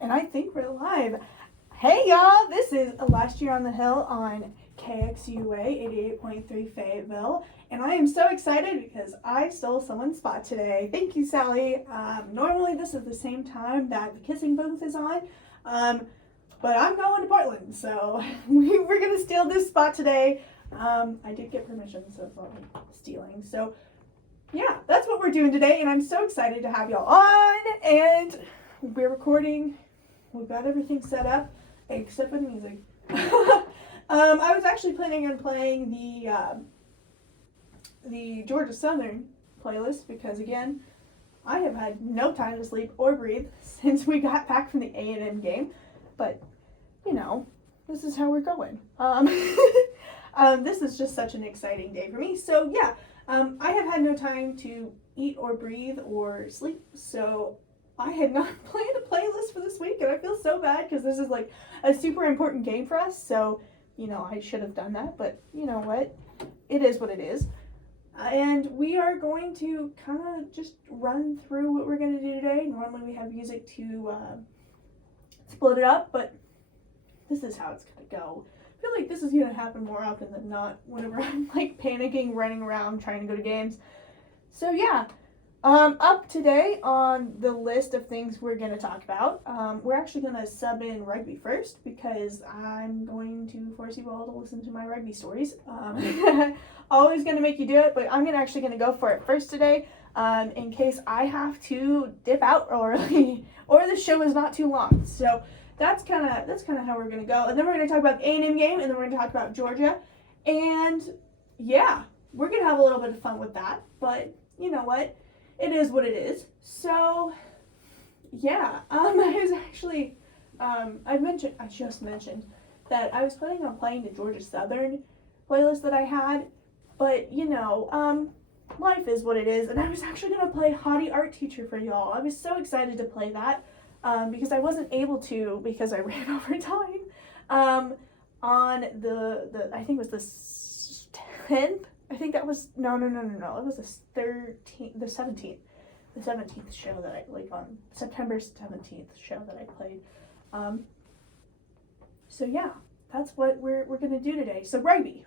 And I think we're live. Hey y'all, this is Last Year on the Hill on KXUA 88.3 Fayetteville. And I am so excited because I stole someone's spot today. Thank you, Sally. Normally this is the same time that the kissing booth is on. But I'm going to Portland, so we're going to steal this spot today. I did get permission, so it's not like stealing. So yeah, that's what we're doing today, and I'm so excited to have y'all on. And we're recording. We've got everything set up except for the music. I was actually planning on playing the Georgia Southern playlist because, again, I have had no time to sleep or breathe since we got back from the A&M game. But, you know, this is how we're going. This is just such an exciting day for me. So, yeah, I have had no time to eat or breathe or sleep. So I had not planned a playlist for this week, and I feel so bad because this is like a super important game for us. So, you know, I should have done that. But you know what? It is what it is. And we are going to kind of just run through what we're going to do today. Normally we have music to split it up, but this is how it's going to go. I feel like this is going to happen more often than not whenever I'm like panicking, running around, trying to go to games. So yeah, up today on the list of things we're going to talk about, we're actually going to sub in rugby first because I'm going to force you all to listen to my rugby stories. Always going to make you do it, but I'm actually going to go for it first today in case I have to dip out early or the show is not too long. So that's kind of how we're going to go. And then we're going to talk about the A&M game, and then we're going to talk about Georgia. And yeah, we're going to have a little bit of fun with that. But you know what? It is what it is. So yeah, I was actually, I just mentioned that I was planning on playing the Georgia Southern playlist that I had. But you know, life is what it is. And I was actually going to play Hottie Art Teacher for y'all. I was so excited to play that. Because I wasn't able to because I ran over time on the I think it was the 10th. I think that was no. It was the 17th show that I like on September 17th show that I played. So yeah, that's what we're gonna do today. So rugby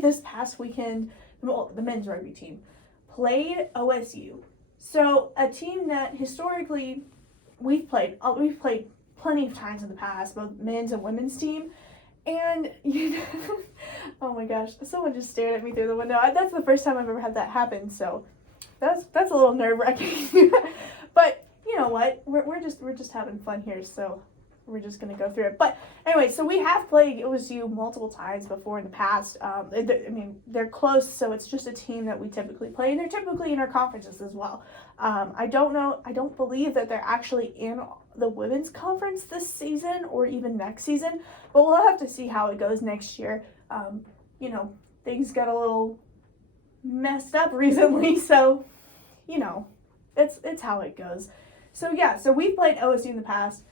this past weekend, well, the men's rugby team played OSU. So a team that historically we've played plenty of times in the past, both men's and women's team. And you know, oh my gosh, someone just stared at me through the window. That's the first time I've ever had that happen. So that's a little nerve-wracking. But you know what? We're just having fun here. So we're just gonna go through it. But anyway, so we have played OSU multiple times before in the past. I mean, they're close, so it's just a team that we typically play, and they're typically in our conferences as well. I don't believe that they're actually in the women's conference this season or even next season, but we'll have to see how it goes next year. You know, things got a little messed up recently, so you know, it's how it goes. So yeah, so we've played OSU in the past.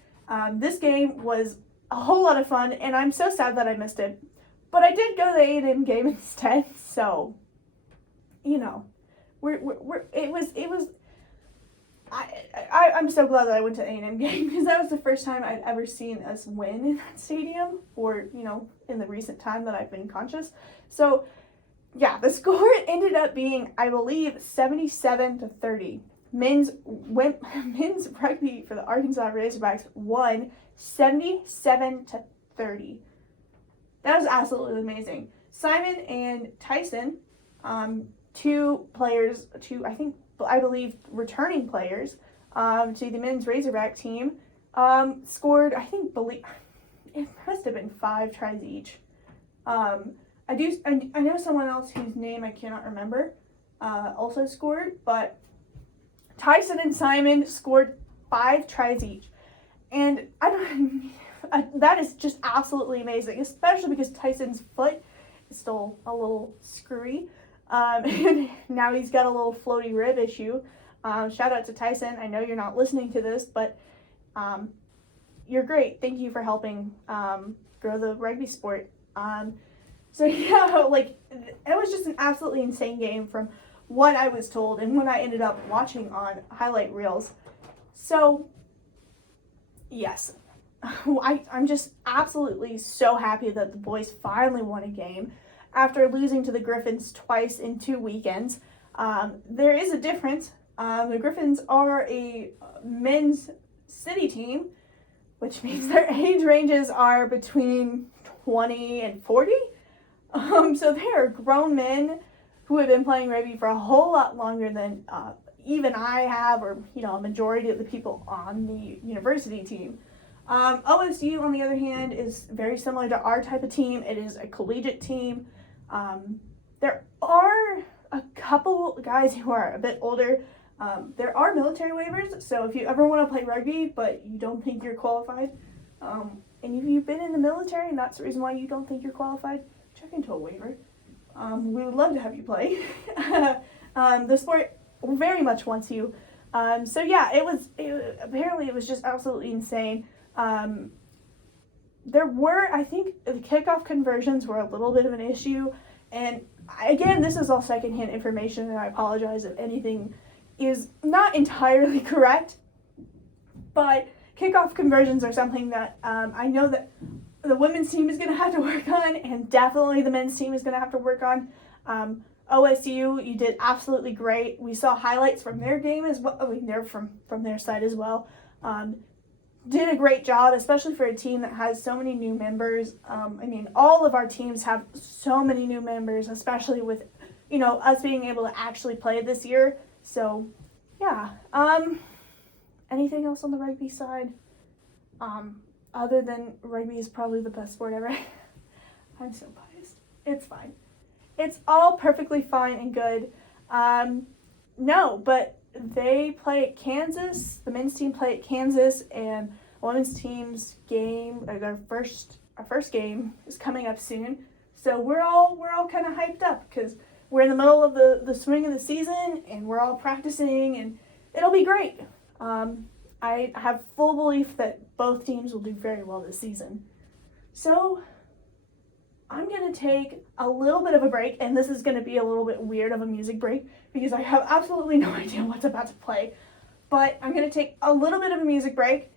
This game was a whole lot of fun, and I'm so sad that I missed it. But I did go to the A&M game instead, so you know, I'm so glad that I went to the A&M game because that was the first time I'd ever seen us win in that stadium, or you know, in the recent time that I've been conscious. So yeah, the score ended up being, I believe, 77-30. Men's rugby for the Arkansas Razorbacks won 77-30. That was absolutely amazing. Simon and Tyson, two I believe returning players to the men's Razorback team, scored, it must have been 5 tries each. I know someone else whose name I cannot remember also scored, but Tyson and Simon scored 5 tries each. And that is just absolutely amazing, especially because Tyson's foot is still a little screwy. And now he's got a little floaty rib issue. Shout out to Tyson. I know you're not listening to this, but you're great. Thank you for helping grow the rugby sport. So yeah, like, it was just an absolutely insane game from what I was told and what I ended up watching on highlight reels. So Yes. I'm just absolutely so happy that the boys finally won a game after losing to the Griffins twice in 2 weekends. There is a difference. The Griffins are a men's city team, which means their age ranges are between 20 and 40. So they are grown men who have been playing rugby for a whole lot longer than even I have, or a majority of the people on the university team. OSU, on the other hand, is very similar to our type of team. It is a collegiate team. There are a couple guys who are a bit older. There are military waivers, so if you ever want to play rugby but you don't think you're qualified, and if you've been in the military and that's the reason why you don't think you're qualified, check into a waiver. We would love to have you play. The sport very much wants you. So yeah, apparently it was just absolutely insane. I think the kickoff conversions were a little bit of an issue, and again, this is all secondhand information, and I apologize if anything is not entirely correct, but kickoff conversions are something that I know that the women's team is going to have to work on, and definitely the men's team is going to have to work on. OSU, you did absolutely great. We saw highlights from their game as well. I mean, they're from their side as well. Did a great job, especially for a team that has so many new members. All of our teams have so many new members, especially with, us being able to actually play this year. So, yeah. Anything else on the rugby side? Other than rugby is probably the best sport ever. I'm so biased. It's fine. It's all perfectly fine and good. No, but they play at Kansas. The men's team play at Kansas, and the women's team's game, or our first game, is coming up soon. So we're all kind of hyped up because we're in the middle of the swing of the season, and we're all practicing, and it'll be great. I have full belief that both teams will do very well this season. So I'm going to take a little bit of a break, and this is going to be a little bit weird of a music break because I have absolutely no idea what's about to play. But I'm going to take a little bit of a music break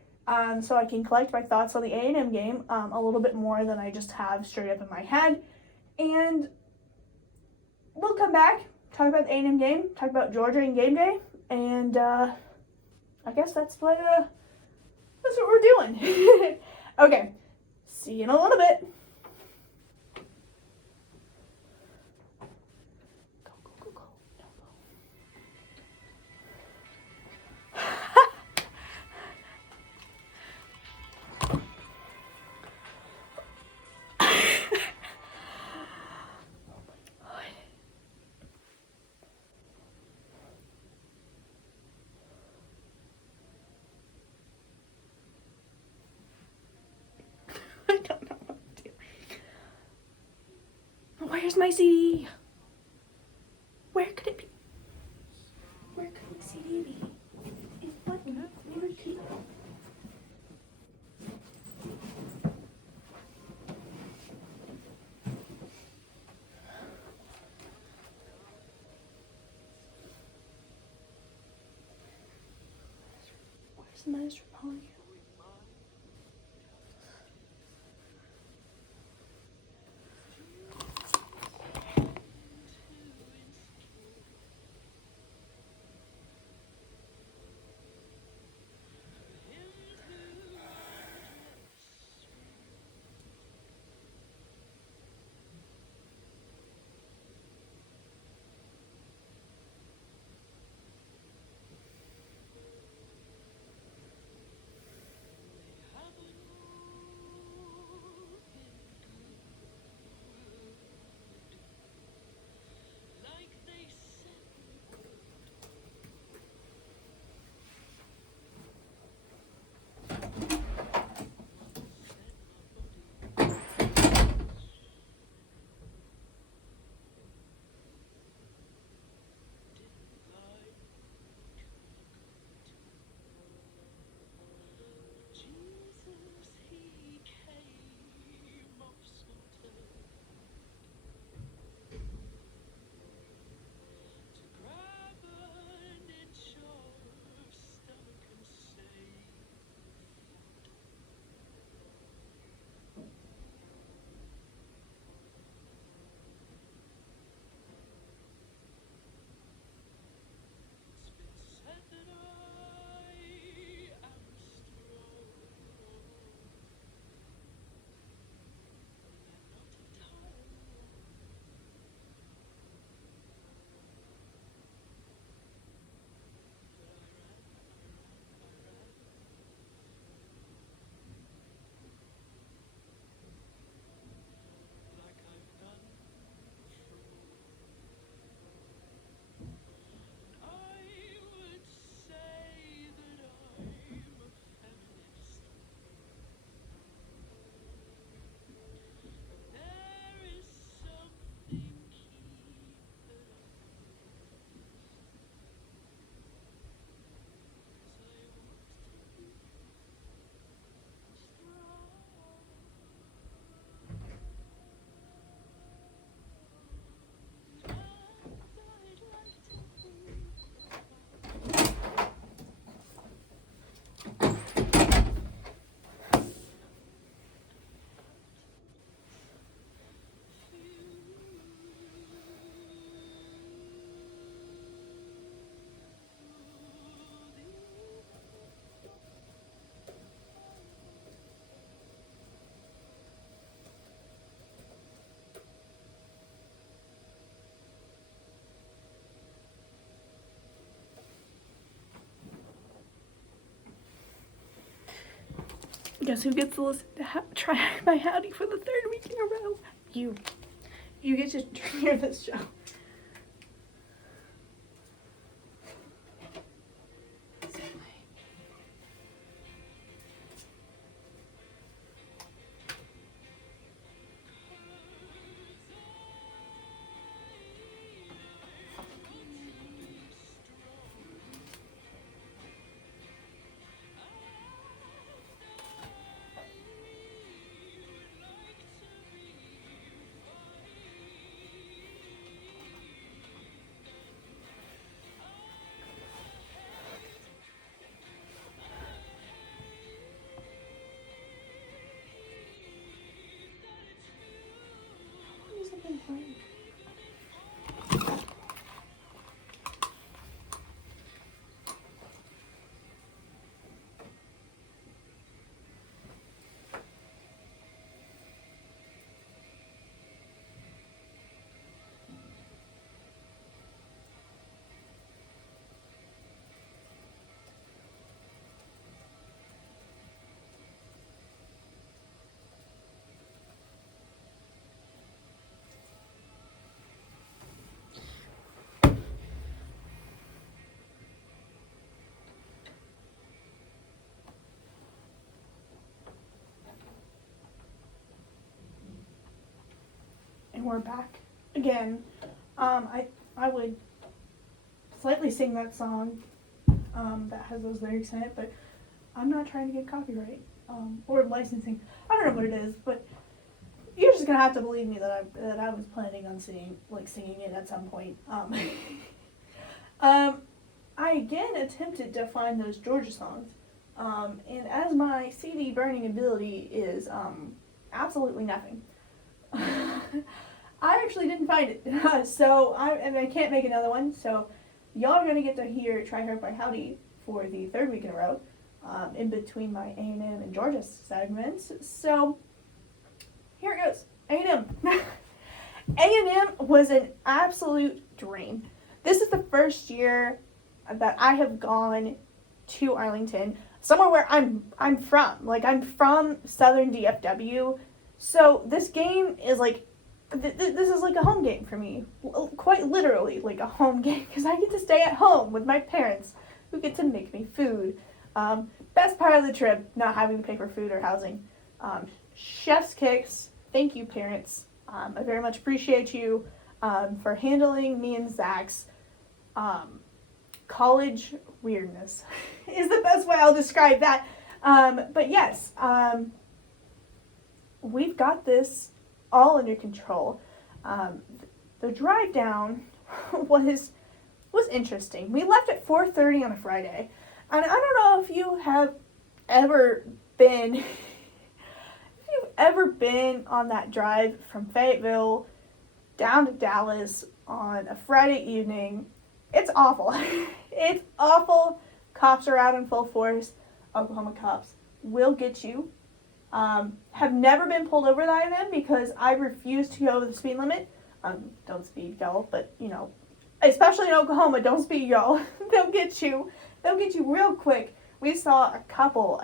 so I can collect my thoughts on the A&M game a little bit more than I just have straight up in my head. And we'll come back, talk about the A&M game, talk about Georgia and game day, and I guess that's what we're doing. Okay, see you in a little bit. I don't know what to do. Where's my CD? Where could it be? Where could the CD be? It's button. Where could it? Where's the master poly? Guess who gets to listen to try my howdy for the third week in a row? You. You get to hear this show. And we're back again. I would slightly sing that song that has those lyrics in it, but I'm not trying to get copyright or licensing. I don't know what it is, but you're just gonna have to believe me that I was planning on singing it at some point. I again attempted to find those Georgia songs, and as my CD burning ability is absolutely nothing. I actually didn't find it, so I can't make another one. So y'all are gonna get to try Hurt by Howdy for the third week in a row, in between my A&M and Georgia segments. So here it goes. A&M. A&M was an absolute dream. This is the first year that I have gone to Arlington, somewhere where I'm from. Like, I'm from Southern DFW. So this game is like, this is like a home game for me. Quite literally like a home game, because I get to stay at home with my parents who get to make me food. Best part of the trip, not having to pay for food or housing. Chef's kicks. Thank you, parents. I very much appreciate you for handling me and Zach's college weirdness is the best way I'll describe that. But yes, we've got this all under control. The drive down was interesting. We left at 4:30 on a Friday, and I don't know if you have ever been on that drive from Fayetteville down to Dallas on a Friday evening. It's awful. It's awful. Cops are out in full force. Oklahoma cops will get you. Have never been pulled over by them because I refuse to go the speed limit. Don't speed, y'all, but, you know, especially in Oklahoma, don't speed, y'all. They'll get you. They'll get you real quick. We saw a couple,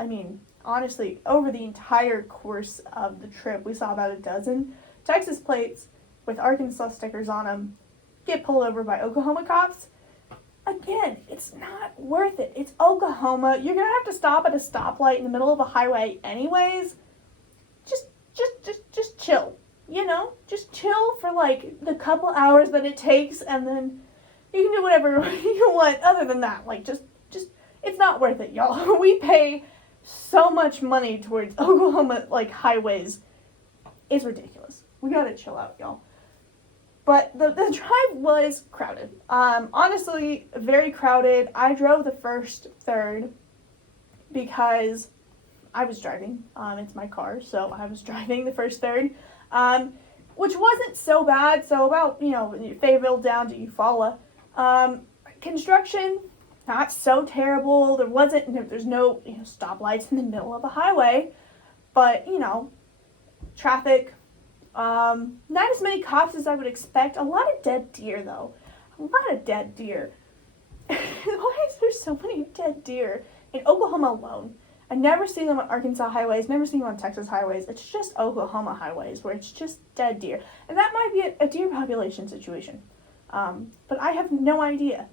honestly, over the entire course of the trip, we saw about a dozen Texas plates with Arkansas stickers on them get pulled over by Oklahoma cops. Again, it's not worth it. It's Oklahoma. You're going to have to stop at a stoplight in the middle of a highway anyways. Just chill. You know? Just chill for like the couple hours that it takes, and then you can do whatever you want other than that. Like, just it's not worth it, y'all. We pay so much money towards Oklahoma, like, highways. It's ridiculous. We got to chill out, y'all. But the drive was crowded. Honestly, very crowded. I drove the first third because I was driving. It's my car, so I was driving the first third, which wasn't so bad. So about, Fayetteville down to Eufaula. Construction, not so terrible. There's no stoplights in the middle of a highway, but, traffic. Not as many cops as I would expect. A lot of dead deer, though. A lot of dead deer. Why is there so many dead deer in Oklahoma alone? I never see them on Arkansas highways, never see them on Texas highways. It's just Oklahoma highways where it's just dead deer. And that might be a deer population situation. But I have no idea.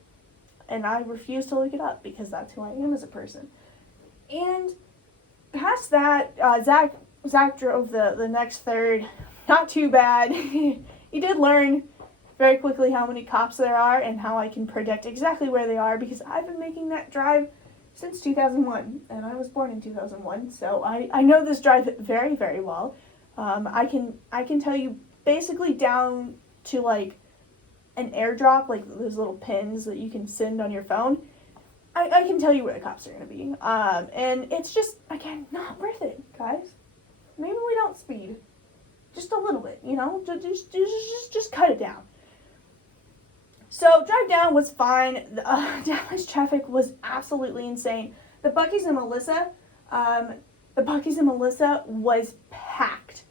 And I refuse to look it up because that's who I am as a person. And past that, Zach drove the next third. Not too bad. He did learn very quickly how many cops there are and how I can predict exactly where they are because I've been making that drive since 2001, and I was born in 2001, so I know this drive very, very well. I can tell you basically down to like an airdrop, like those little pins that you can send on your phone. I can tell you where the cops are going to be. And it's just, again, not worth it, guys. Maybe we don't speed. Just a little bit, you know? Just cut it down. So, drive down was fine. Dallas traffic was absolutely insane. The Buc-ee's in Melissa was packed.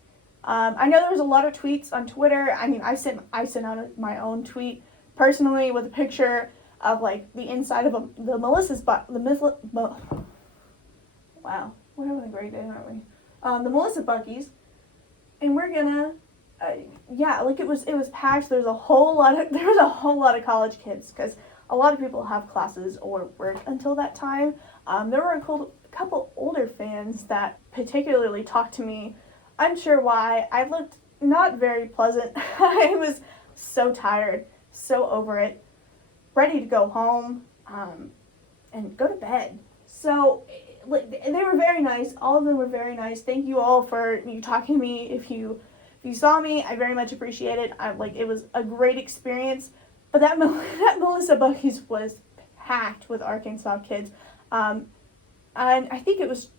I know there was a lot of tweets on Twitter. I mean, I sent out my own tweet personally with a picture of like the inside of the Melissa's wow, we're having a great day, aren't we? The Melissa Buc-ee's, and we're gonna, like it was packed. There was a whole lot of college kids because a lot of people have classes or work until that time. There were a couple older fans that particularly talked to me. I'm sure why. I looked not very pleasant. I was so tired, so over it, ready to go home and go to bed. So they were very nice. All of them were very nice. Thank you all for you talking to me. If you saw me, I very much appreciate it. It was a great experience. But that Melissa Buc-ee's was packed with Arkansas kids. And I think it was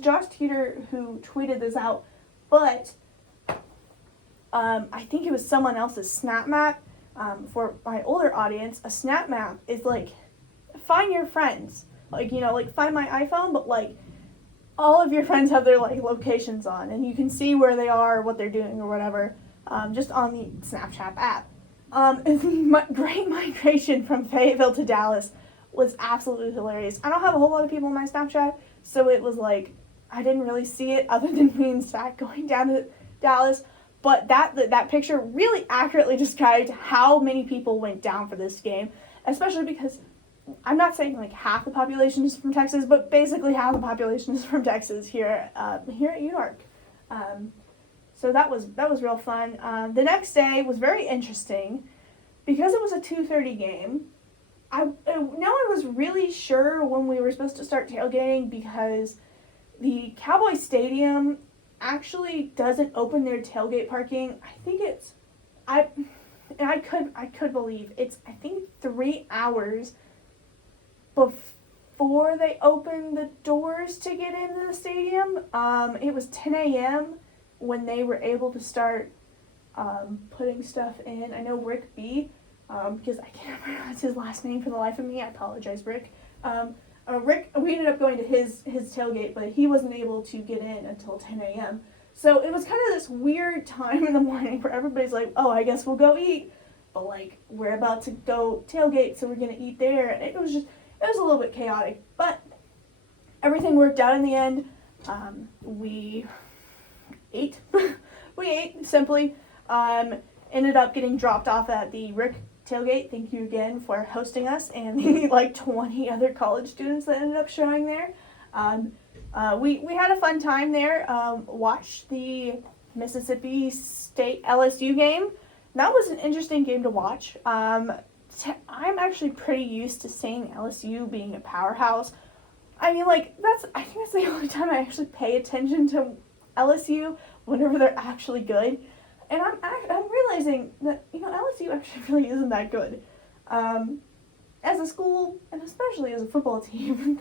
Josh Teeter who tweeted this out, but I think it was someone else's snap map. For my older audience, a snap map is like find your friends, like find my iPhone, but like all of your friends have their like locations on, and you can see where they are, what they're doing, or whatever, just on the Snapchat app. And the Great Migration from Fayetteville to Dallas was absolutely hilarious. I don't have a whole lot of people in my Snapchat, so it was like I didn't really see it other than me and Zach going down to Dallas. But that picture really accurately described how many people went down for this game, especially because I'm not saying like half the population is from Texas, but basically half the population is from Texas here at UNARC. So that was real fun. The next day was very interesting because it was a 2:30 game. No one was really sure when we were supposed to start tailgating because the Cowboy Stadium actually doesn't open their tailgate parking. I think I could believe it's 3 hours before they open the doors to get into the stadium. It was 10 a.m. when they were able to start putting stuff in. I know Rick B, because I can't pronounce his last name for the life of me. I apologize, Rick. Rick, we ended up going to his tailgate, but he wasn't able to get in until 10 a.m. So it was kind of this weird time in the morning where everybody's like, oh, I guess we'll go eat. But like, we're about to go tailgate, so we're going to eat there. And it was a little bit chaotic, but everything worked out in the end. We ate. We ate simply. Ended up getting dropped off at the Rick tailgate. Thank you again for hosting us and the like 20 other college students that ended up showing there. We had a fun time there. Watched the Mississippi State LSU game. That was an interesting game to watch. I'm actually pretty used to seeing LSU being a powerhouse. I mean, like I think that's the only time I actually pay attention to LSU, whenever they're actually good. And I'm realizing that, LSU actually really isn't that good. As a school, and especially as a football team,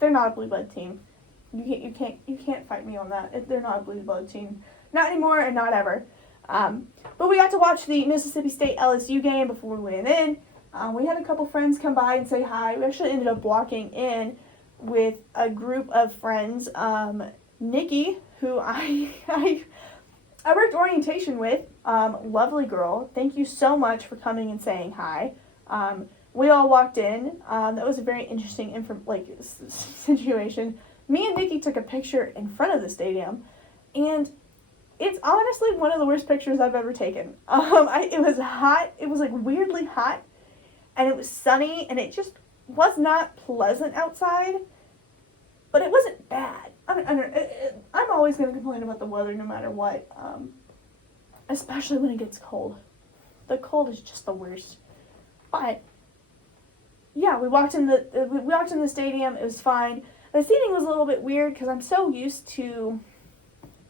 they're not a blue blood team. You can't fight me on that. They're not a blue blood team. Not anymore and not ever. But we got to watch the Mississippi State LSU game before we went in. We had a couple friends come by and say hi. We actually ended up walking in with a group of friends. Nikki, who I worked orientation with, lovely girl. Thank you so much for coming and saying hi. we all walked in. That was a very interesting situation. Me and Nikki took a picture in front of the stadium, and it's honestly one of the worst pictures I've ever taken. It was hot. It was like weirdly hot, and it was sunny, and it just was not pleasant outside, but it wasn't bad. I'm always going to complain about the weather no matter what, especially when it gets cold. The cold is just the worst. But yeah, we walked in the stadium. It was fine. The seating was a little bit weird because I'm so used to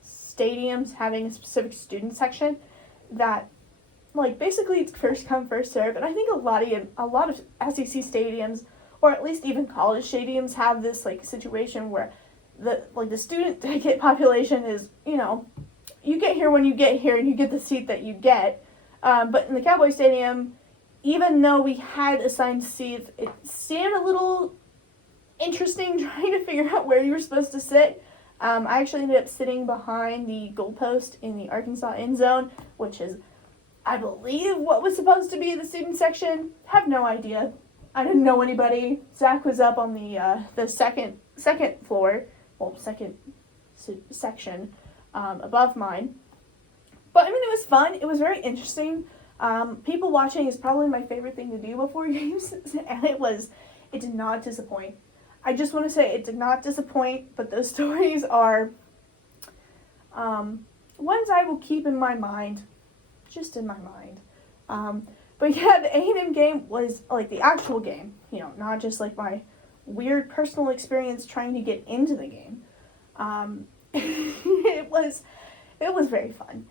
stadiums having a specific student section that, like, basically it's first come, first serve. And I think a lot of SEC stadiums, or at least even college stadiums, have this, like, situation where the student ticket population is, you get here when you get here and you get the seat that you get. But in the Cowboy Stadium, even though we had assigned seats, it seemed a little interesting trying to figure out where you were supposed to sit. I actually ended up sitting behind the goalpost in the Arkansas end zone, which is, I believe, what was supposed to be the student section. Have no idea. I didn't know anybody. Zach was up on the second floor, second section above mine. But I mean, it was fun. It was very interesting. People watching is probably my favorite thing to do before games, and it did not disappoint. I just want to say it did not disappoint, but those stories are ones I will keep in my mind, just in my mind. But yeah, the A&M game was, like, the actual game, not just, like, my weird personal experience trying to get into the game. It was very fun.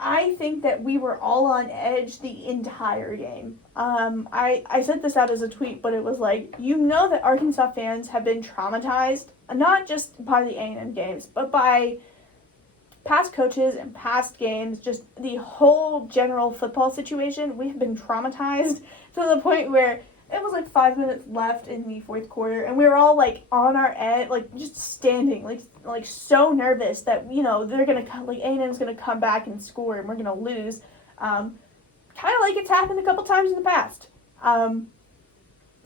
I think that we were all on edge the entire game. I sent this out as a tweet, but it was like, that Arkansas fans have been traumatized, not just by the A&M games, but by past coaches and past games, just the whole general football situation. We have been traumatized to the point where it was like 5 minutes left in the fourth quarter, and we were all, like, on our edge, like, just standing, like so nervous that, they're gonna come, like, A&M's gonna come back and score, and we're gonna lose. Kind of like it's happened a couple times in the past.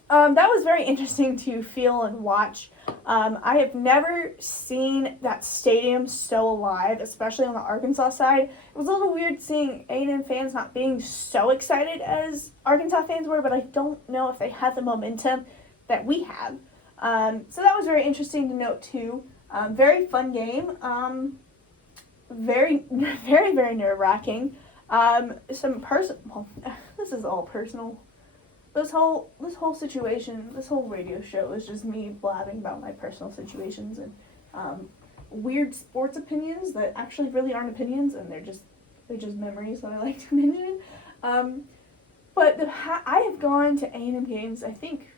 That was very interesting to feel and watch. I have never seen that stadium so alive, especially on the Arkansas side. It was a little weird seeing A&M fans not being so excited as Arkansas fans were, but I don't know if they had the momentum that we have. So that was very interesting to note too. Very fun game. Very, very, very nerve-wracking. This is all personal. This whole situation, this whole radio show is just me blabbing about my personal situations and weird sports opinions that actually really aren't opinions, and they're just memories that I like to mention. But I have gone to A&M games, I think,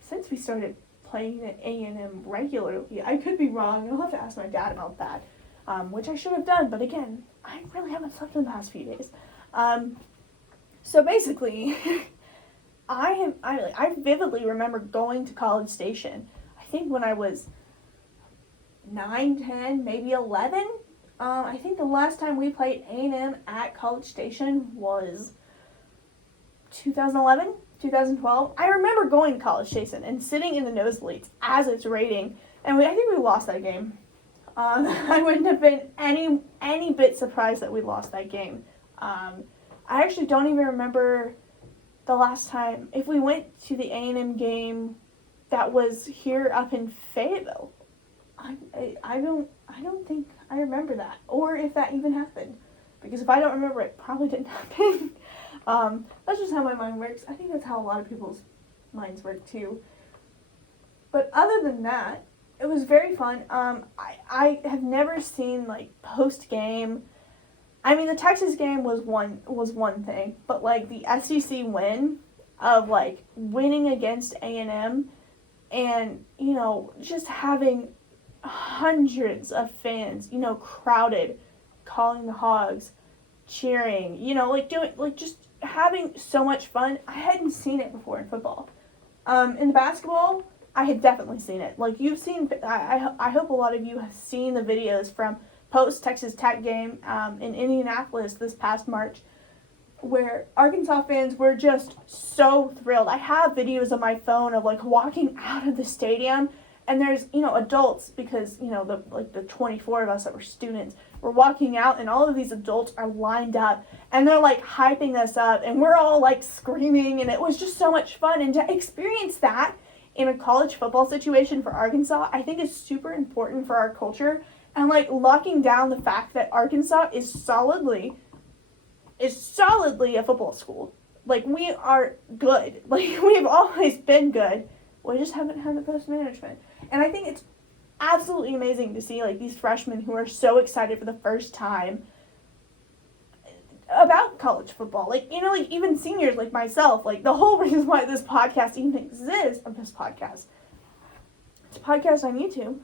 since we started playing at A&M regularly. I could be wrong. I'll have to ask my dad about that, which I should have done. But again, I really haven't slept in the past few days. So basically, I vividly remember going to College Station, I think when I was 9, 10, maybe 11. I think the last time we played A&M at College Station was 2011, 2012. I remember going to College Station and sitting in the nosebleeds as it's raining, and I think we lost that game. I wouldn't have been any bit surprised that we lost that game. I actually don't even remember the last time, if we went to the A&M game that was here up in Fayetteville. I don't think I remember that, or if that even happened, because if I don't remember, it probably didn't happen. That's just how my mind works. I think that's how a lot of people's minds work too. But other than that, it was very fun. I have never seen, like, post-game. I mean, the Texas game was one thing, but, like, the SEC win of, like, winning against A&M and, just having hundreds of fans, crowded, calling the Hogs, cheering, just having so much fun. I hadn't seen it before in football. In the basketball, I had definitely seen it. Like, you've seen, I hope a lot of you have seen the videos from post-Texas Tech game in Indianapolis this past March. where Arkansas fans were just so thrilled. I have videos on my phone of like walking out of the stadium, and there's, you know, adults, because, you know, the 24 of us that were students, we're walking out, and all of these adults are lined up, and they're like hyping us up, and we're all like screaming, and it was just so much fun. And to experience that in a college football situation for Arkansas, I think is super important for our culture, and like locking down the fact that Arkansas is solidly a football school. Like, we are good. Like, we've always been good. We just haven't had the best management. And I think it's absolutely amazing to see, like, these freshmen who are so excited for the first time about college football. Like, you know, like, even seniors like myself, like, the whole reason why this podcast even exists, it's a podcast on YouTube,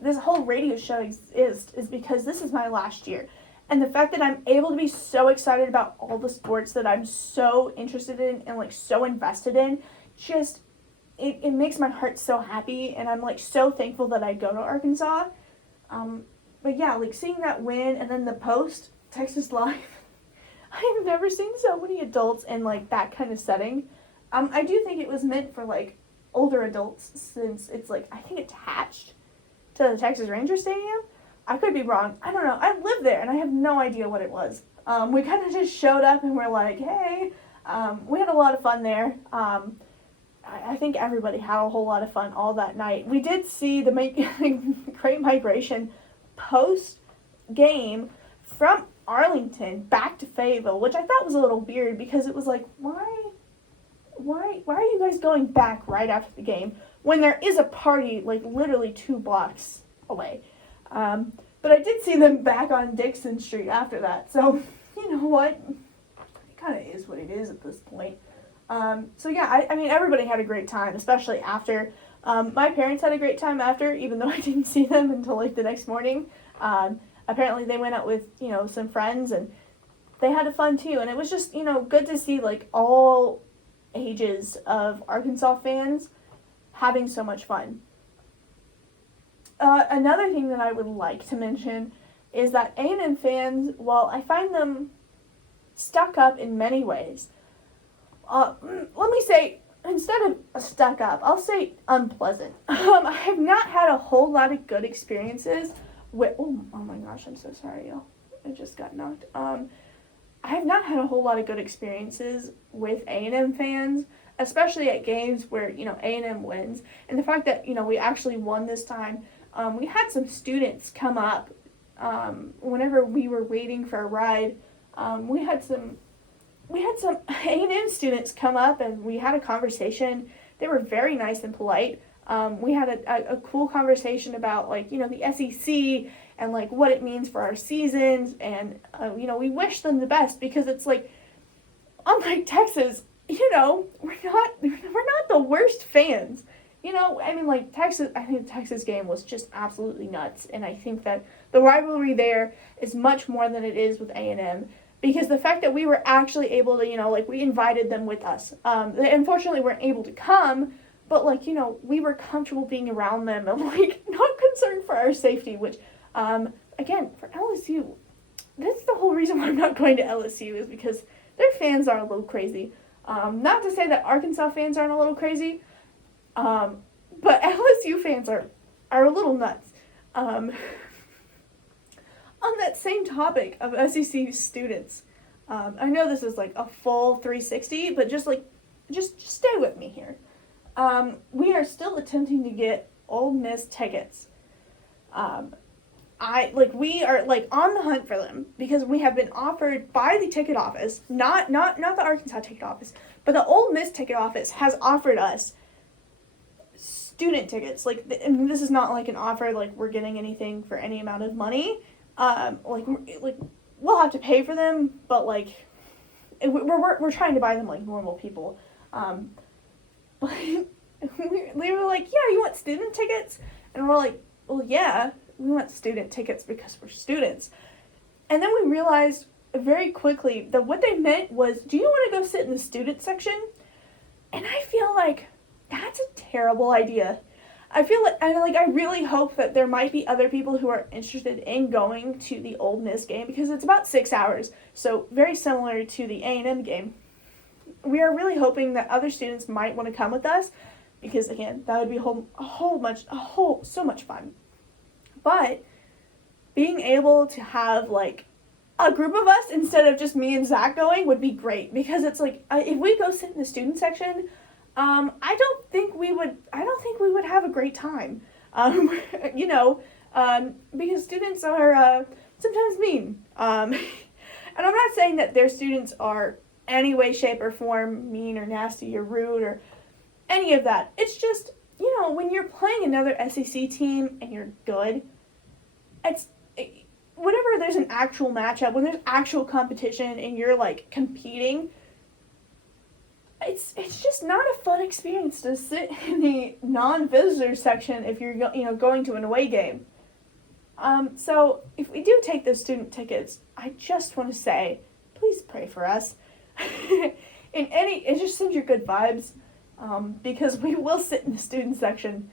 this whole radio show is because this is my last year. And the fact that I'm able to be so excited about all the sports that I'm so interested in and, like, so invested in, just, it makes my heart so happy, and I'm, like, so thankful that I go to Arkansas. But, yeah, like, seeing that win, and then the post, Texas Live, I have never seen so many adults in, like, that kind of setting. I do think it was meant for, like, older adults, since it's, like, I think attached to the Texas Ranger Stadium. I could be wrong. I don't know. I live there, and I have no idea what it was. We kind of just showed up, and we're like, hey. We had a lot of fun there. I think everybody had a whole lot of fun all that night. We did see the Great Migration post-game from Arlington back to Fayetteville, which I thought was a little weird, because it was like, why are you guys going back right after the game when there is a party, like, literally 2 blocks away? But I did see them back on Dixon Street after that, so, you know what, it kind of is what it is at this point. So yeah, I mean, everybody had a great time, especially after. My parents had a great time after, even though I didn't see them until, like, the next morning. Apparently they went out with, you know, some friends, and they had fun too, and it was just, you know, good to see, like, all ages of Arkansas fans having so much fun. Another thing that I would like to mention is that A&M fans, while I find them stuck up in many ways, let me say, instead of stuck up, I'll say unpleasant. I have not had a whole lot of good experiences with, oh my gosh, I'm so sorry, y'all. I just got knocked. I have not had a whole lot of good experiences with A&M fans, especially at games where, you know, A&M wins. And the fact that, you know, we actually won this time. We had some students come up whenever we were waiting for a ride. We had some A&M students come up, and we had a conversation. They were very nice and polite. We had a cool conversation about, like, you know, the SEC and, like, what it means for our seasons. And, you know, we wish them the best, because it's like, unlike Texas, you know, we're not the worst fans. You know, I mean, like, I think the Texas game was just absolutely nuts, and I think that the rivalry there is much more than it is with A&M, because the fact that we were actually able to, you know, like, we invited them with us. They unfortunately weren't able to come, but, like, you know, we were comfortable being around them, and, like, not concerned for our safety, which, again, for LSU, that's the whole reason why I'm not going to LSU, is because their fans are a little crazy. Not to say that Arkansas fans aren't a little crazy, but LSU fans are a little nuts. On that same topic of SEC students, I know this is like a full 360, but just stay with me here. We are still attempting to get Ole Miss tickets. We are, like, on the hunt for them, because we have been offered by the ticket office, not the Arkansas ticket office, but the Ole Miss ticket office has offered us student tickets. Like, and this is not like an offer, like, we're getting anything for any amount of money. Like we'll have to pay for them, but, like, we're trying to buy them like normal people. But we were like, yeah, you want student tickets? And we're like, well, yeah, we want student tickets because we're students. And then we realized very quickly that what they meant was, do you want to go sit in the student section? And I feel like that's a terrible idea. I feel like I really hope that there might be other people who are interested in going to the Ole Miss game because it's about 6 hours, so very similar to the A&M game. We are really hoping that other students might want to come with us because again, that would be so much fun. But being able to have like a group of us instead of just me and Zach going would be great because it's like if we go sit in the student section, I don't think we would have a great time. Because students are sometimes mean. And I'm not saying that their students are any way, shape, or form mean or nasty or rude or any of that. It's just, when you're playing another SEC team and you're good, whenever there's an actual matchup, when there's actual competition and you're like competing, it's just not a fun experience to sit in the non-visitor section if you're going to an away game. So if we do take those student tickets, I just want to say, please pray for us. It just sends your good vibes, because we will sit in the student section,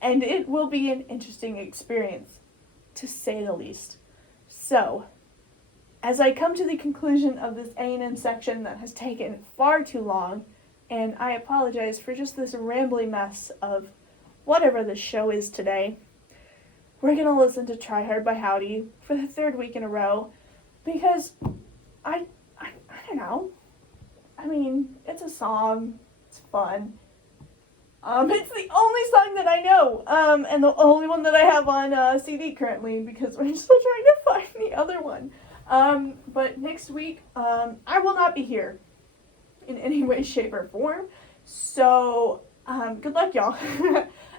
and it will be an interesting experience, to say the least. So, as I come to the conclusion of this A&M section that has taken far too long, and I apologize for just this rambling mess of whatever this show is today, we're going to listen to Try Hard by Howdy for the third week in a row, because I don't know. I mean, it's a song. It's fun. It's the only song that I know, and the only one that I have on CD currently, because we're still trying to find the other one. But next week, I will not be here in any way, shape, or form. So, good luck, y'all.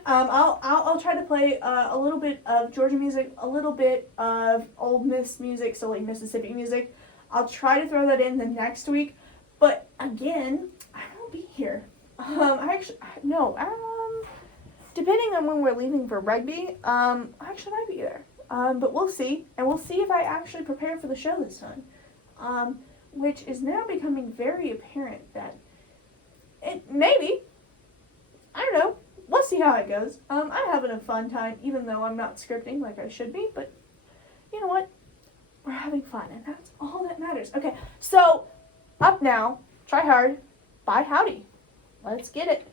I'll try to play a little bit of Georgia music, a little bit of Ole Miss music, so like Mississippi music. I'll try to throw that in the next week, but again, I won't be here. Depending on when we're leaving for rugby, I actually might be there. But we'll see, and we'll see if I actually prepare for the show this time. Which is now becoming very apparent that maybe, I don't know, we'll see how it goes. I'm having a fun time, even though I'm not scripting like I should be, but you know what? We're having fun, and that's all that matters. Okay, so, up now, Try Hard by Howdy. Let's get it.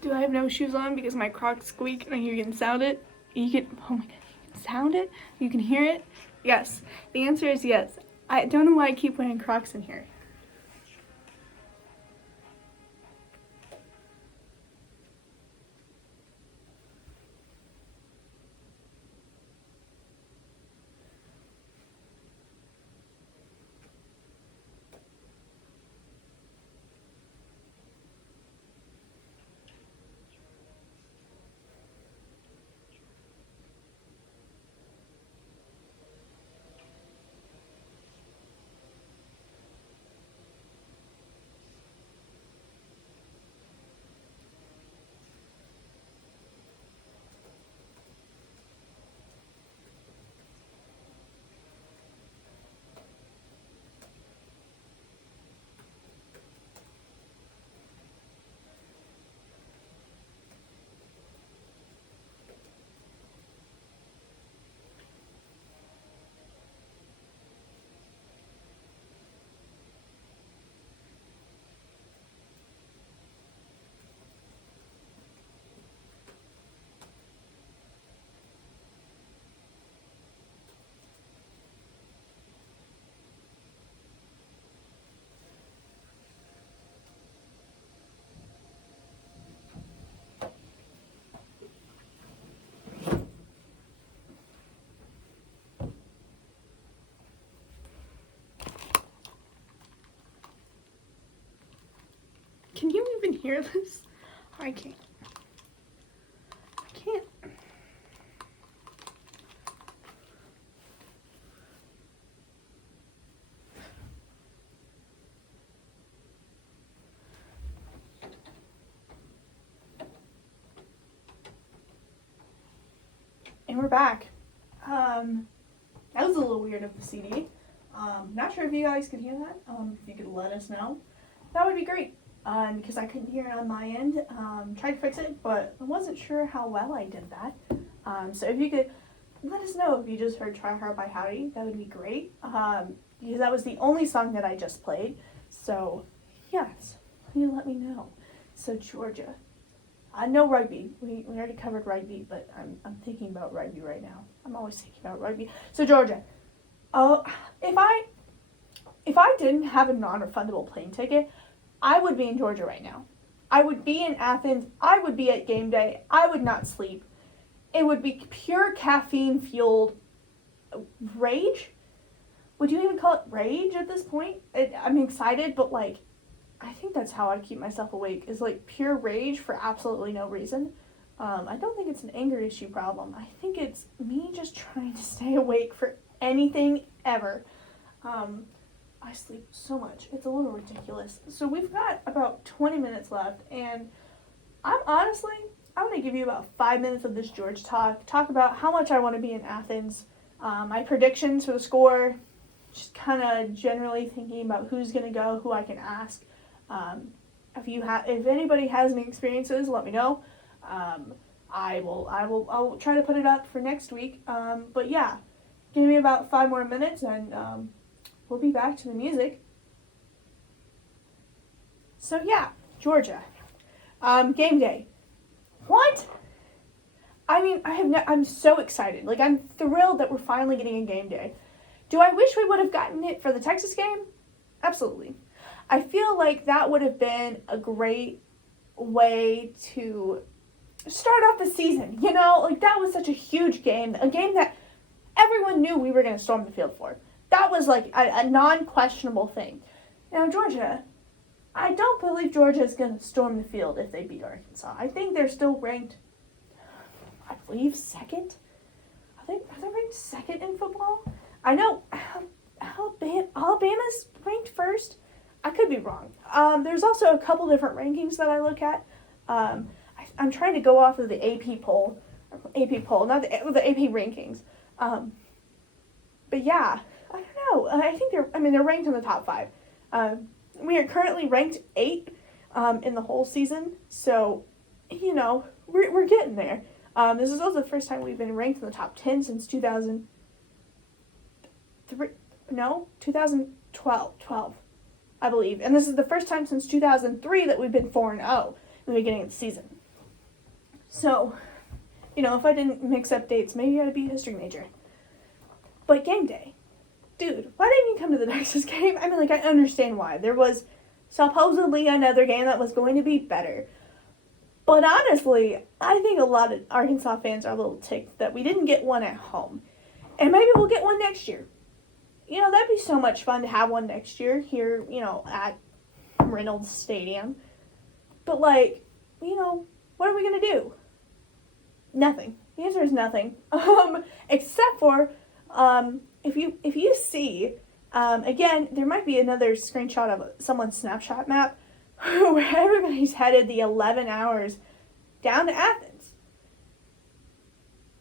Do I have no shoes on because my Crocs squeak and you can sound it? Oh my god, you can sound it? You can hear it? Yes. The answer is yes. I don't know why I keep wearing Crocs in here. even hear this? I can't. And we're back. That was a little weird of the CD. Not sure if you guys could hear that. If you could let us know, that would be great. Because I couldn't hear it on my end. Tried to fix it, but I wasn't sure how well I did that. So if you could let us know if you just heard Try Hard by Howdy, that would be great. Because that was the only song that I just played. So, yes, please let me know. So, Georgia. No rugby. We already covered rugby, but I'm thinking about rugby right now. I'm always thinking about rugby. So, Georgia. If I didn't have a non-refundable plane ticket, I would be in Georgia right now. I would be in Athens. I would be at game day. I would not sleep. It would be pure caffeine-fueled rage. Would you even call it rage at this point? I'm excited, but like, I think that's how I keep myself awake, is like pure rage for absolutely no reason. I don't think it's an anger issue problem. I think it's me just trying to stay awake for anything ever. I sleep so much. It's a little ridiculous. So we've got about 20 minutes left, and I'm going to give you about 5 minutes of this Georgia talk about how much I want to be in Athens, my predictions for the score, just kind of generally thinking about who's going to go, who I can ask. If anybody has any experiences, let me know. I'll try to put it up for next week. But yeah, give me about 5 more minutes, and we'll be back to the music. So yeah, Georgia. Game day. What? I mean, I'm so excited. Like, I'm thrilled that we're finally getting a game day. Do I wish we would have gotten it for the Texas game? Absolutely. I feel like that would have been a great way to start off the season. You know, like, that was such a huge game. A game that everyone knew we were going to storm the field for. That was like a non-questionable thing. Now, Georgia, I don't believe Georgia is going to storm the field if they beat Arkansas. I think they're still ranked, I believe, second. Are they ranked second in football? I know Alabama's ranked first. I could be wrong. There's also a couple different rankings that I look at. I'm trying to go off of the AP poll, not the AP rankings. But yeah, I don't know. I think they're ranked in the top 5. We are currently ranked 8 in the whole season, so you know we're getting there. This is also the first time we've been ranked in the top 10 since 2012, I believe, and this is the first time since 2003 that we've been 4-0 in the beginning of the season. So, you know, if I didn't mix up dates, maybe I'd be a history major. But game day. Dude, why didn't you come to the Texas game? I mean, like, I understand why. There was supposedly another game that was going to be better. But honestly, I think a lot of Arkansas fans are a little ticked that we didn't get one at home. And maybe we'll get one next year. You know, that'd be so much fun to have one next year here, you know, at Reynolds Stadium. But, like, you know, what are we going to do? Nothing. The answer is nothing. Except for... If you see, again, there might be another screenshot of someone's Snapchat map where everybody's headed the 11 hours down to Athens.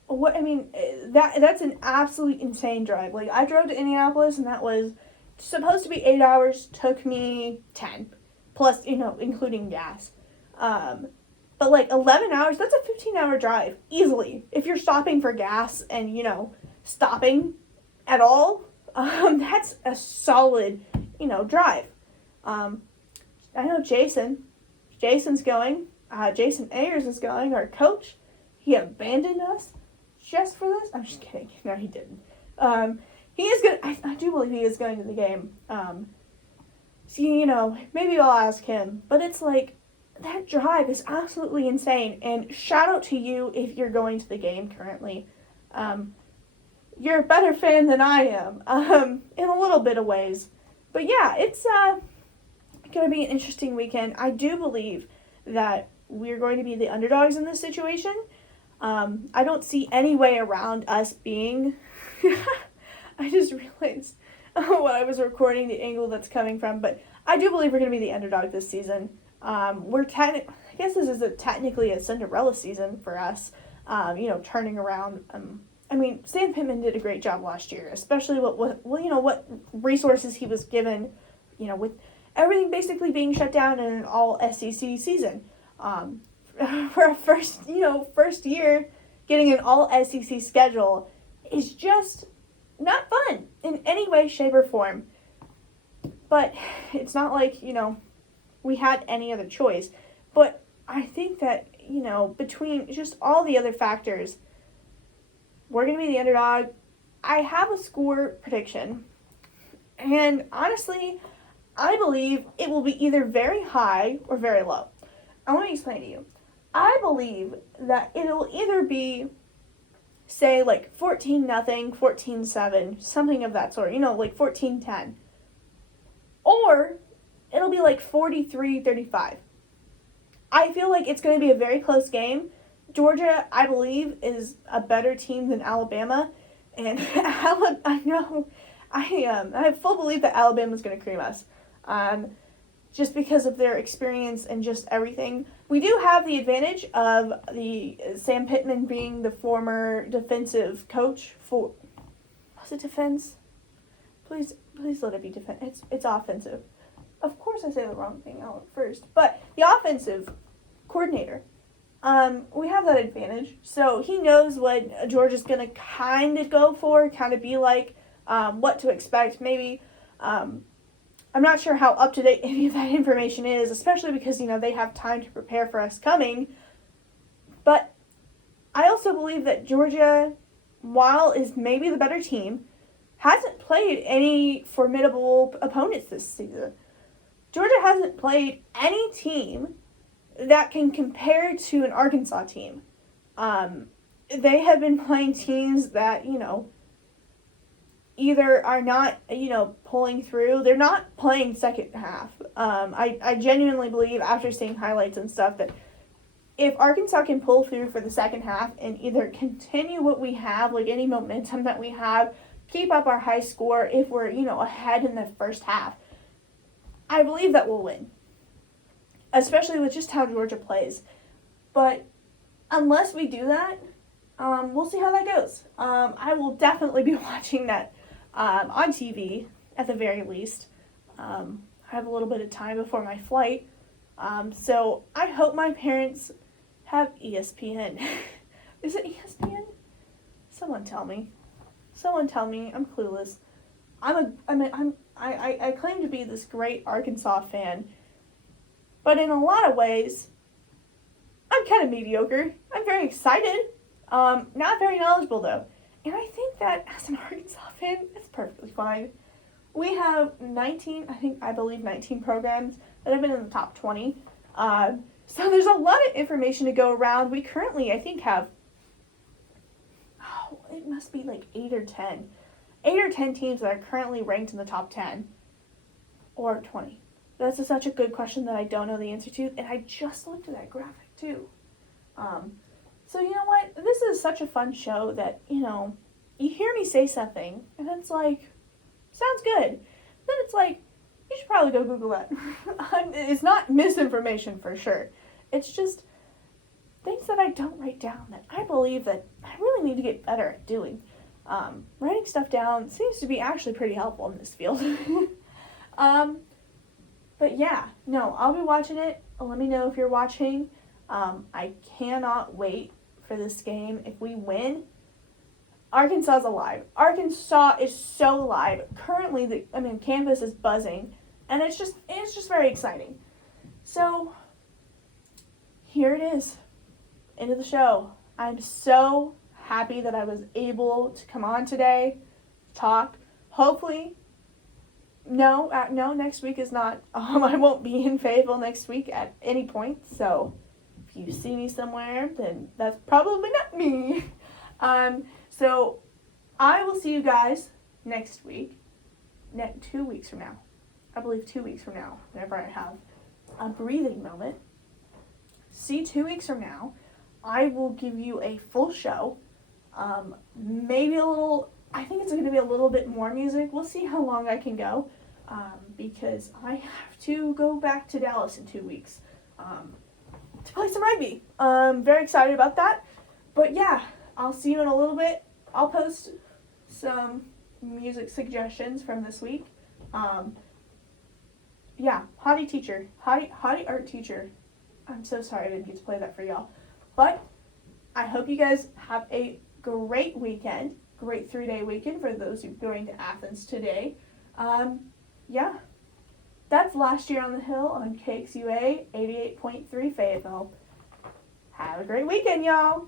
That's an absolutely insane drive. Like, I drove to Indianapolis, and that was supposed to be 8 hours, took me 10, plus, you know, including gas. But like 11 hours, that's a 15-hour drive, easily. If you're stopping for gas and, you know, stopping at all, that's a solid, you know, drive. I know Jason's going, Jason Ayers is going, our coach. He abandoned us just for this. I'm just kidding. No, he didn't. He is going, I do believe he is going to the game. So, you know, maybe I'll ask him, but it's like, that drive is absolutely insane, and shout out to you if you're going to the game currently. You're a better fan than I am, in a little bit of ways. But yeah, it's going to be an interesting weekend. I do believe that we're going to be the underdogs in this situation. I don't see any way around us being... I just realized when I was recording the angle that's coming from, but I do believe we're going to be the underdog this season. I guess this is technically a Cinderella season for us, turning around. Sam Pittman did a great job last year, especially what resources he was given, with everything basically being shut down in an all SEC season. For a first year, getting an all SEC schedule is just not fun in any way, shape, or form. But it's not like, we had any other choice. But I think that, between just all the other factors, we're going to be the underdog. I have a score prediction. And honestly, I believe it will be either very high or very low. I want to explain to you. I believe that it'll either be, say, like 14-0, 14-7, something of that sort, like 14-10. Or it'll be like 43-35. I feel like it's going to be a very close game. Georgia, I believe, is a better team than Alabama. And I have full belief that Alabama's going to cream us. Just because of their experience and just everything. We do have the advantage of the Sam Pittman being the former defensive coach for... Was it defense? Please let it be defense. It's offensive. Of course I say the wrong thing out first. But the offensive coordinator. We have that advantage. So he knows what Georgia's going to kind of go for, kind of be like, what to expect. Maybe... I'm not sure how up-to-date any of that information is, especially because, they have time to prepare for us coming. But I also believe that Georgia, while is maybe the better team, hasn't played any formidable opponents this season. Georgia hasn't played any team that can compare to an Arkansas team. They have been playing teams that, either are not, pulling through. They're not playing second half. I genuinely believe, after seeing highlights and stuff, that if Arkansas can pull through for the second half and either continue what we have, like any momentum that we have, keep up our high score if we're, ahead in the first half, I believe that we'll win. Especially with just how Georgia plays. But unless we do that, we'll see how that goes. I will definitely be watching that on TV, at the very least. I have a little bit of time before my flight. So I hope my parents have ESPN. Is it ESPN? Someone tell me. I'm clueless. I claim to be this great Arkansas fan, but in a lot of ways, I'm kind of mediocre. I'm very excited. Not very knowledgeable though. And I think that as an Arkansas fan, it's perfectly fine. We have 19 programs that have been in the top 20. So there's a lot of information to go around. We currently, I think, have, it must be like 8 or 10 teams that are currently ranked in the top 10 or 20. That's such a good question that I don't know the answer to. And I just looked at that graphic too. So you know what? This is such a fun show that, you hear me say something, and it's like, sounds good. Then it's like, you should probably go Google that. It's not misinformation for sure. It's just things that I don't write down that I believe that I really need to get better at doing. Writing stuff down seems to be actually pretty helpful in this field. But yeah, no, I'll be watching it. Let me know if you're watching. I cannot wait for this game. If we win, Arkansas's alive. Arkansas is so alive. Currently, campus is buzzing, and it's just very exciting. So, here it is. End of the show. I'm so happy that I was able to come on today, talk. Hopefully, no, next week is not, I won't be in Fayetteville next week at any point, so if you see me somewhere, then that's probably not me. So I will see you guys next week, 2 weeks from now. I believe 2 weeks from now, whenever I have a breathing moment. See, 2 weeks from now, I will give you a full show. Maybe a little, I think it's going to be a little bit more music. We'll see how long I can go, because I have to go back to Dallas in 2 weeks to play some rugby. Very excited about that. But yeah, I'll see you in a little bit. I'll post some music suggestions from this week. Yeah, hottie art teacher. I'm so sorry I didn't get to play that for y'all. But I hope you guys have a great weekend, great 3-day weekend for those who are going to Athens today. Yeah, that's Last Year on the Hill on KXUA 88.3 Fayetteville. Have a great weekend, y'all.